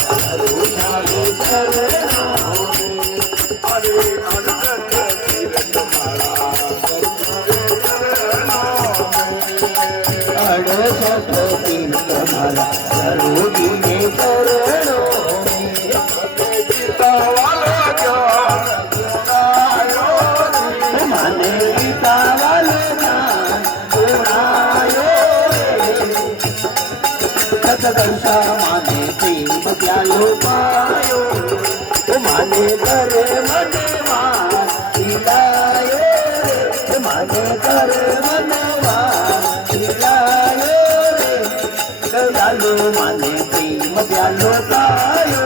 चालू चरणों में अरे अनंत तीरथ माला अड़सठ तीर्थ माला करोगी के चरणों में गीता वालो ज्ञान सुनायो माने गीता वालो ज्ञान सुनायो सतदर्शा माने प्रेम प्यालो पायो माने करे मने मान खिलायो माने करे मनवान खिलायो दयालो माने प्रेम प्यालो पायो